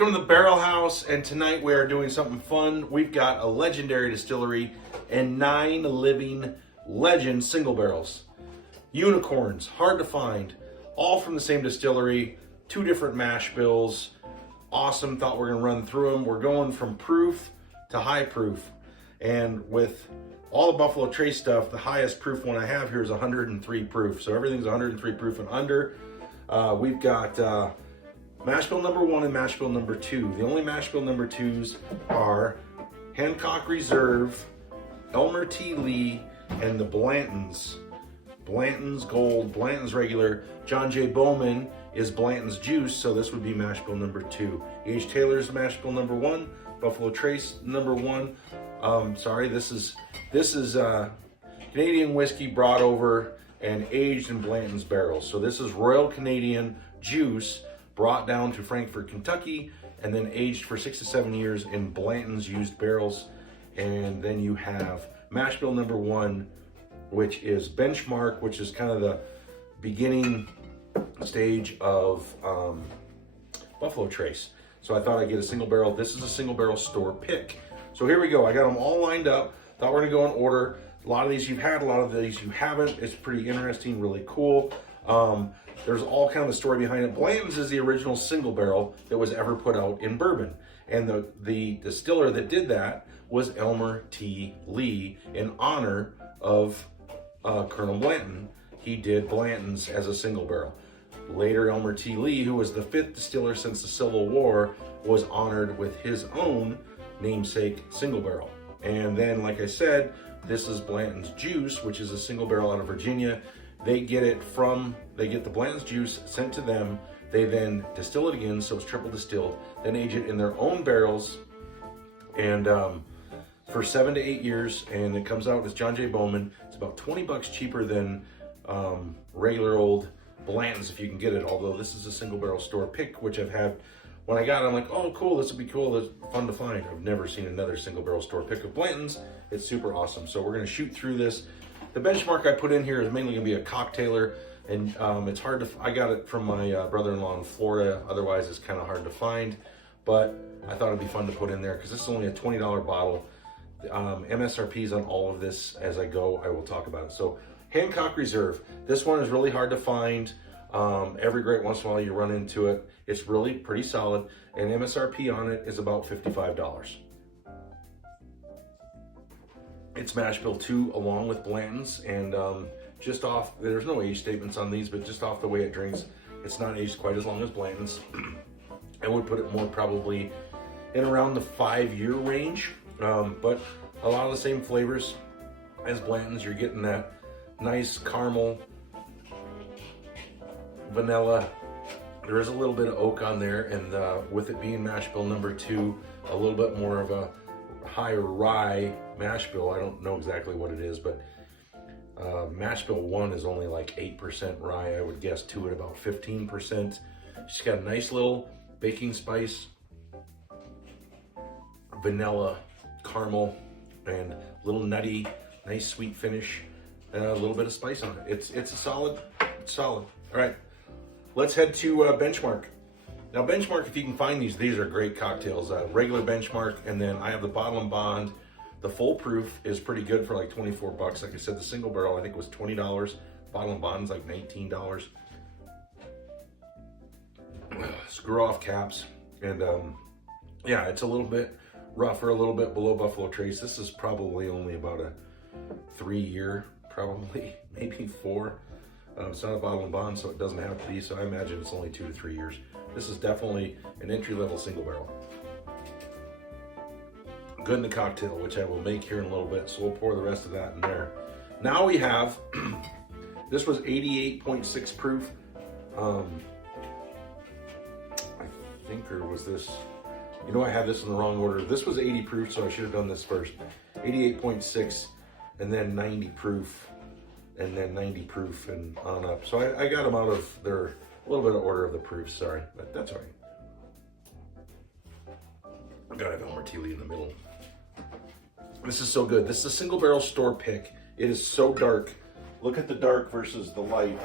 Welcome to the Barrel House, and tonight we are doing something fun. We've got a legendary distillery and 9 living legend single barrels. Unicorns, hard to find, all from the same distillery, 2 different mash bills. Awesome, thought we were gonna run through them. We're going from proof to high proof. And with all the Buffalo Trace stuff, the highest proof one I have here is 103 proof. So everything's 103 proof and under. We've got mash bill number 1 and mash bill number 2. The only mash bill number 2s are Hancock Reserve, Elmer T Lee, and the Blantons. Blanton's Gold, Blanton's Regular. John J. Bowman is Blanton's Juice, so this would be mash bill number 2. H. Taylor's mash bill number 1. Buffalo Trace number 1. This is Canadian whiskey brought over and aged in Blanton's barrels. So this is Royal Canadian Juice brought down to Frankfort, Kentucky, and then aged for 6 to 7 years in Blanton's used barrels. And then you have mash bill number 1, which is Benchmark, which is kind of the beginning stage of Buffalo Trace. So I thought I'd get a single barrel. This is a single barrel store pick. So here we go. I got them all lined up. Thought we're gonna go in order. A lot of these you've had, a lot of these you haven't. It's pretty interesting, really cool. There's all kind of a story behind it. Blanton's is the original single barrel that was ever put out in bourbon. And the distiller that did that was Elmer T. Lee in honor of Colonel Blanton. He did Blanton's as a single barrel. Later, Elmer T. Lee, who was the 5th distiller since the Civil War, was honored with his own namesake single barrel. And then, like I said, this is Blanton's Juice, which is a single barrel out of Virginia. They get the Blanton's Juice sent to them. They then distill it again, so it's triple distilled, then age it in their own barrels, and for 7 to 8 years, and it comes out as John J. Bowman. It's about 20 bucks cheaper than regular old Blanton's if you can get it, although this is a single barrel store pick, which I've had. When I got it, I'm like, oh cool, this would be cool, it's fun to find. I've never seen another single barrel store pick of Blanton's. It's super awesome. So we're gonna shoot through this. The benchmark I put in here is mainly gonna be a cocktailer, and it's hard to, I got it from my brother-in-law in Florida, otherwise it's kind of hard to find, but I thought it'd be fun to put in there because this is only a $20 bottle. MSRPs on all of this as I go, I will talk about it. So Hancock Reserve, this one is really hard to find. Every great once in a while you run into it. It's really pretty solid, and MSRP on it is about $55. It's mash bill 2 along with Blanton's, and just off, there's no age statements on these, but just off the way it drinks, it's not aged quite as long as Blanton's. I would put it more probably in around the 5-year range, but a lot of the same flavors as Blanton's. You're getting that nice caramel, vanilla. There is a little bit of oak on there, and with it being mash bill number 2, a little bit more of a higher rye mash bill. I don't know exactly what it is, but mash bill 1 is only like 8% rye. I would guess 2 at about 15%. She's got a nice little baking spice, vanilla, caramel, and a little nutty, nice sweet finish, and a little bit of spice on it. It's solid. All right, let's head to Benchmark. Now Benchmark, if you can find these are great cocktails. Regular Benchmark, and then I have the Bottle and Bond. The full proof is pretty good for like 24 bucks. Like I said, the single barrel I think was $20. Bottle and Bond's like $19. Screw off caps, and yeah, it's a little bit rougher, a little bit below Buffalo Trace. This is probably only about a 3-year, probably maybe 4. It's not a Bottle and Bond, so it doesn't have to be, so I imagine it's only 2 to 3 years. This is definitely an entry-level single barrel. Good in the cocktail, which I will make here in a little bit, so we'll pour the rest of that in there. Now we have, this was 88.6 proof. I think, or was this, you know, I had this in the wrong order. This was 80 proof, so I should have done this first. 88.6, and then 90 proof, and then 90 proof and on up. So I got them out of their, a little bit of order of the proofs, sorry, but that's all right. I gotta have Elmer T in the middle. This is so good. This is a single barrel store pick. It is so dark. Look at the dark versus the light.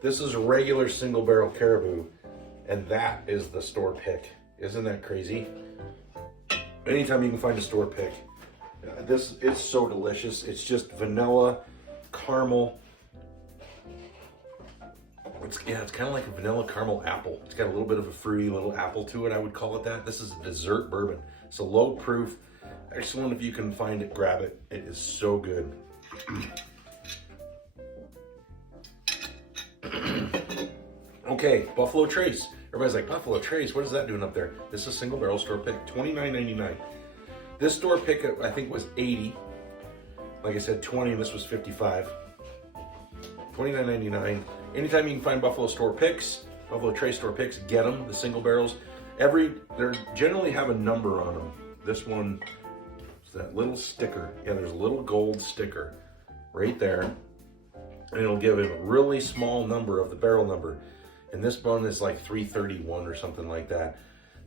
This is a regular single barrel Caribou, and that is the store pick. Isn't that crazy? Anytime you can find a store pick. It's so delicious. It's just vanilla, caramel. It's kind of like a vanilla caramel apple. It's got a little bit of a fruity little apple to it, I would call it that. This is a dessert bourbon. It's a low proof. Excellent. If you can find it, grab it. It is so good. Okay, Buffalo Trace. Everybody's like, Buffalo Trace, what is that doing up there? This is single barrel store pick, $29.99. This store pick, I think, was $80. Like I said, $20, and this was $55. $29.99. Anytime you can find Buffalo store picks, Buffalo Trace store picks, get them, the single barrels. They generally have a number on them. This one is that little sticker. Yeah, there's a little gold sticker right there. And it'll give it a really small number of the barrel number. And this one is like 331 or something like that.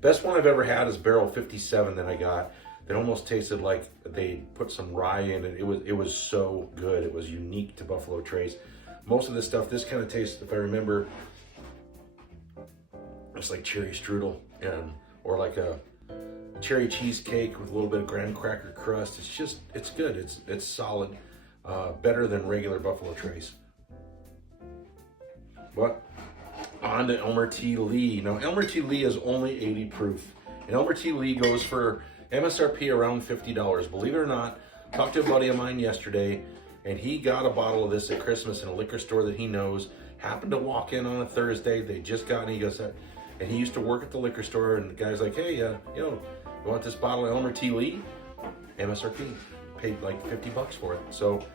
Best one I've ever had is barrel 57 that I got. It almost tasted like they put some rye in it. It was so good. It was unique to Buffalo Trace. Most of this stuff, this kind of tastes, if I remember, it's like cherry strudel, or like a cherry cheesecake with a little bit of graham cracker crust. It's good. It's solid. Better than regular Buffalo Trace. But on to Elmer T. Lee. Now, Elmer T. Lee is only 80 proof. And Elmer T. Lee goes for MSRP around $50. Believe it or not, talked to a buddy of mine yesterday, and he got a bottle of this at Christmas in a liquor store that he knows. Happened to walk in on a Thursday. They just got, and he goes, and he used to work at the liquor store, and the guy's like, hey, you want this bottle of Elmer T. Lee? MSRP. Paid like $50 for it. So,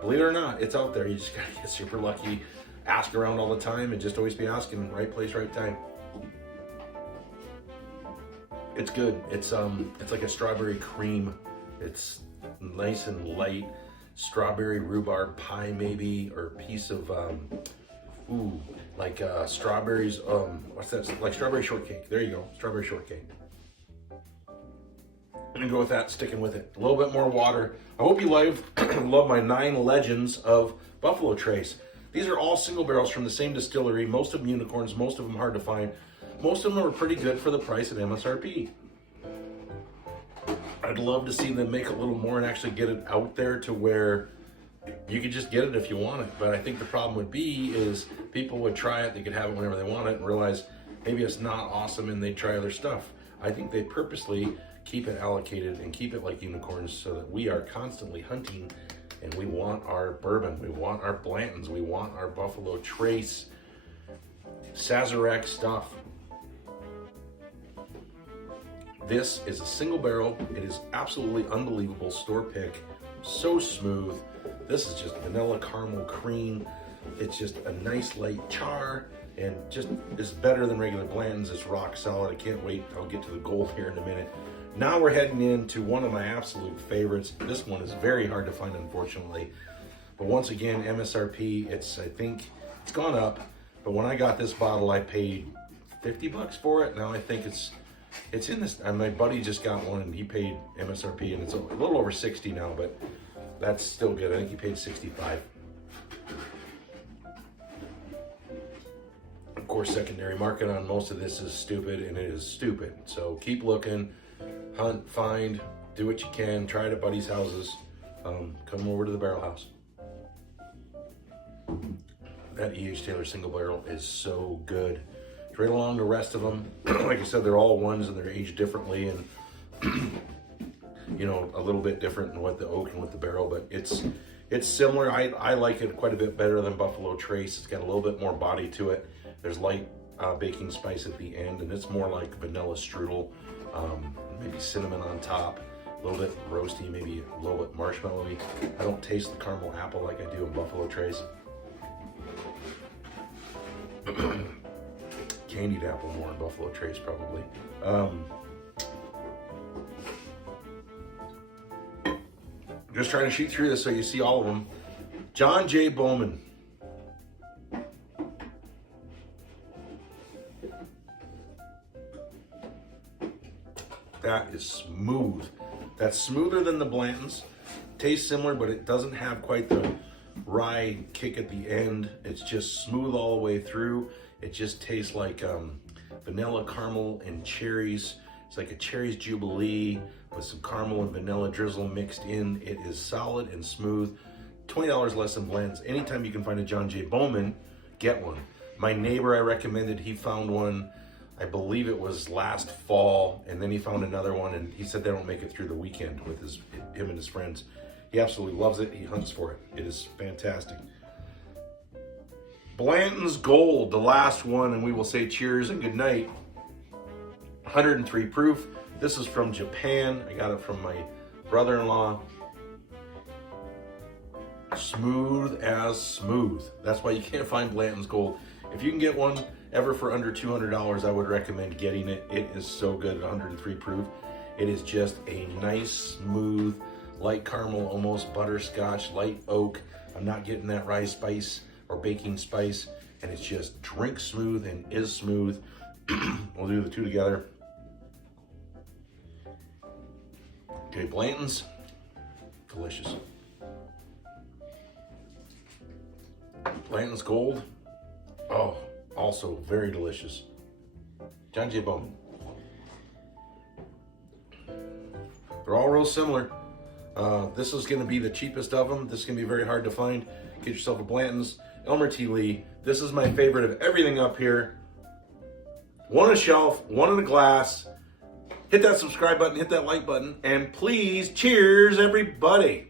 believe it or not, it's out there. You just gotta get super lucky. Ask around all the time and just always be asking, right place, right time. It's good. It's like a strawberry cream. It's nice and light. Strawberry rhubarb pie maybe, or a piece of like strawberries, what's that? Like strawberry shortcake. There you go, strawberry shortcake. I'm gonna go with that, sticking with it. A little bit more water. I hope you love my 9 legends of Buffalo Trace. These are all single barrels from the same distillery, most of them unicorns, most of them hard to find. Most of them are pretty good for the price at MSRP. I'd love to see them make a little more and actually get it out there to where you could just get it if you want it. But I think the problem would be is people would try it, they could have it whenever they want it and realize maybe it's not awesome and they try other stuff. I think they purposely keep it allocated and keep it like unicorns so that we are constantly hunting, and we want our bourbon, we want our Blantons, we want our Buffalo Trace, Sazerac stuff. This is a single barrel. It is absolutely unbelievable store pick. So smooth. This is just vanilla caramel cream. It's just a nice light char and just is better than regular Blantons. It's rock solid. I can't wait. I'll get to the gold here in a minute. Now we're heading into one of my absolute favorites. This one is very hard to find, unfortunately. But once again, MSRP, I think it's gone up. But when I got this bottle, I paid $50 for it. Now I think it's in this, and my buddy just got one and he paid MSRP, and it's a little over 60 now, but that's still good. I think he paid 65. Of course, secondary market on most of this is stupid, and it is stupid. So keep looking, hunt, find, do what you can, try it at buddies' houses, come over to the barrel house. That E.H. Taylor single barrel is so good. Right along the rest of them, like I said, they're all ones and they're aged differently and you know, a little bit different in what the oak and with the barrel, but it's similar. I like it quite a bit better than Buffalo Trace. It's got a little bit more body to it. There's light baking spice at the end, and it's more like vanilla strudel, maybe cinnamon on top, a little bit roasty, maybe a little bit marshmallowy. I don't taste the caramel apple like I do in Buffalo Trace. Candied apple more in Buffalo Trace, probably. Just trying to shoot through this so you see all of them. John J. Bowman. That is smooth. That's smoother than the Blantons. Tastes similar, but it doesn't have quite the rye kick at the end. It's just smooth all the way through. It just tastes like vanilla, caramel, and cherries. It's like a cherries jubilee with some caramel and vanilla drizzle mixed in. It is solid and smooth. $20 less than Blanton's. Anytime you can find a John J. Bowman, get one. My neighbor I recommended, he found one, I believe it was last fall, and then he found another one, and he said they don't make it through the weekend with him and his friends. He absolutely loves it. He hunts for it. It is fantastic. Blanton's Gold, the last one, and we will say cheers and good night. 103 proof. This is from Japan. I got it from my brother-in-law. Smooth as smooth. That's why you can't find Blanton's Gold. If you can get one ever for under $200, I would recommend getting it. It is so good at 103 proof. It is just a nice, smooth, light caramel, almost butterscotch, light oak. I'm not getting that rye spice or baking spice, and it's just drink smooth and is smooth. We'll do the two together. Okay, Blanton's, delicious. Blanton's Gold, oh, also very delicious. John J. Bowman. They're all real similar. This is going to be the cheapest of them. This is going to be very hard to find. Get yourself a Blanton's. Elmer T. Lee. This is my favorite of everything up here. One on a shelf, one in a glass. Hit that subscribe button, hit that like button, and please, cheers, everybody.